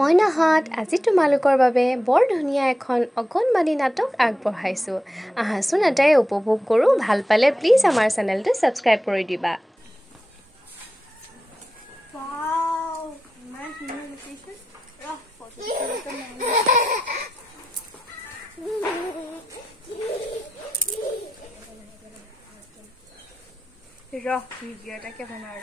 মইনাহঁত আজি তোমালোকৰ বাবে বৰ ধুনীয়া এখন অকণমানি নাটক আগবঢ়াইছোঁ। আহাচোন এটাই উপভোগ কৰোঁ। ভাল পালে প্লিজ আমাৰ চেনেলটো ছাবস্ক্ৰাইব কৰি দিবা। ভিডিও এটাকে বনাই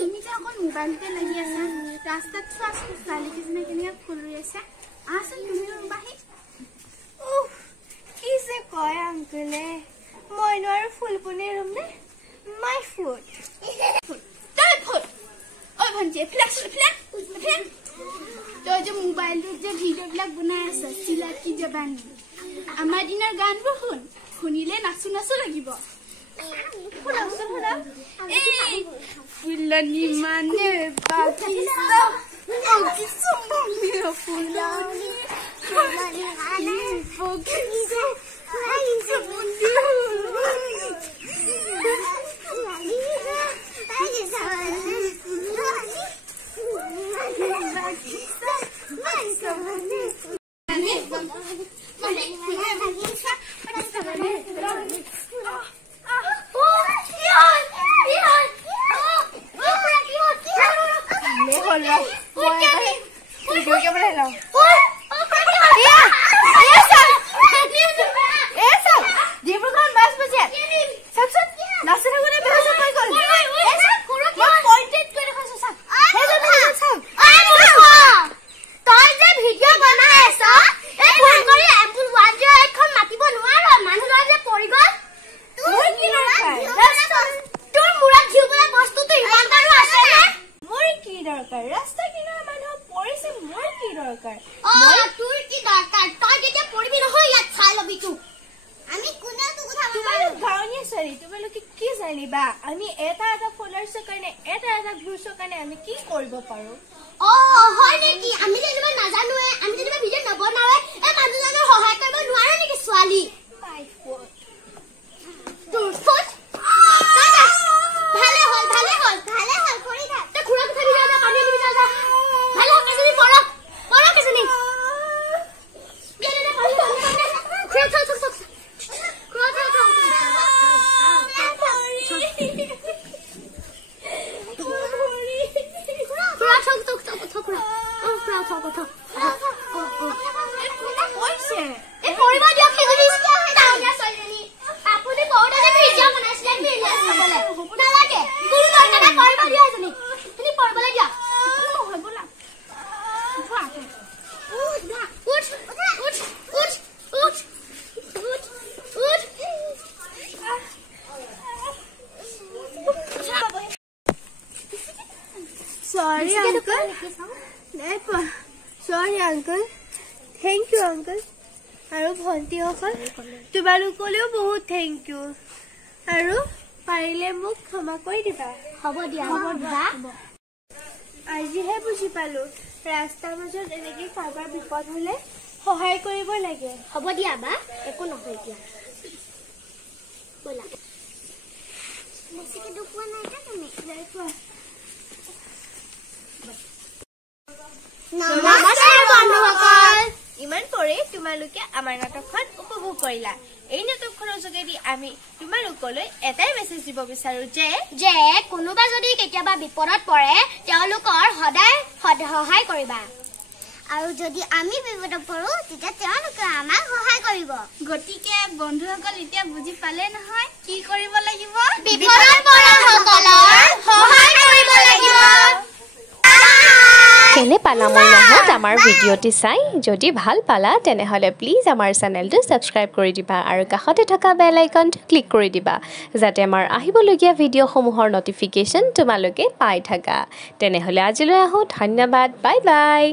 তুমি যে অকল মোবাইলতে লাগি আছা ৰাস্তাত চোৱা ছোৱালী কেইজনী কেনেকে ফুল ৰুই আছে আচোন তুমি ৰুবাহি কি যে কয় আংকলে মই নোৱাৰো ফুল পুনি ৰুম নে মাই ফুড তাই ফুল ঐ ভণ্টি তই যে মোবাইলটোত যে ভিডিঅ'বিলাক বনাই আছ চিলাত কি জবানি আমাৰ দিনৰ গানবোৰ শুনিলে নাচো নাচো লাগিব Fulani mane bakisa Okisumbani fulani Fulani ane Fokiso Aisabundi আমি এটা ফলোৱাৰ্ছৰ কাৰণে এটা ভিউছৰ কাৰণে আমি কি কৰিব পাৰো হয় নেকি আমি যেনিবা নাজানোৱে আমি যেনিবা ভিডিঅ নবনাৱে এই মানুহজনৰ সহায় কৰিব নোৱাৰে নেকি ছোৱালী মাই ফুড তোৰ ফুড ভালে হ'ল কৰি দে তে খুৰা কথা ভিডিঅ এটা পানী দিবি যা ভালে হ'ল কেজনী পৰক কেজনী কেনে পানী Sorry, uncle. Thank you, uncle. আৰু ভন্টি সকল তোমালোকলৈও বহুত thank you. আৰু পাৰিলে মোক ক্ষমা কৰি দিবা। হ'ব দিয়া আজিহে বুজি পালো ৰাস্তাৰ মাজত এনেকৈ কাৰোবাৰ বিপদ হলে সহায় কৰিব লাগে। হ'ব দিয়া বা একো নহয় দিয়া বলা বেছিকে দুখোৱা নাই কা তুমি নমস্কাৰ বন্ধুসকল ইমান পৰে তোমালোকে আমাৰ নাটকখন উপভোগ কৰিলা এই নাটকখনৰ যোগেদি আমি তোমালোকলৈ এটাই মেছেজ দিব বিচাৰো যে কোনোবা যদি কেতিয়াবা বিপদত পৰে তেওঁলোকৰ সদায় সহায় কৰিবা আৰু যদি আমি বিপদত পৰো তেতিয়া তেওঁলোকে আমাক সহায় কৰিব গতিকে বন্ধুসকল এতিয়া বুজি পালে নহয় কি কৰিব লাগিব বিপদত পৰা সকলৰ সহায় কৰিব লাগিব কেনে পালা মইনাহঁত আমাৰ ভিডিঅ'টি চাই যদি ভাল পালা তেনেহ'লে প্লিজ আমাৰ চেনেলটো ছাবস্ক্ৰাইব কৰি দিবা আৰু কাষতে থকা বেল আইকনটো ক্লিক কৰি দিবা যাতে আমাৰ আহিবলগীয়া ভিডিঅ'সমূহৰ নটিফিকেশ্যন তোমালোকে পাই থাকা। তেনেহ'লে আজিলৈ আহোঁ। ধন্যবাদ। Bye bye.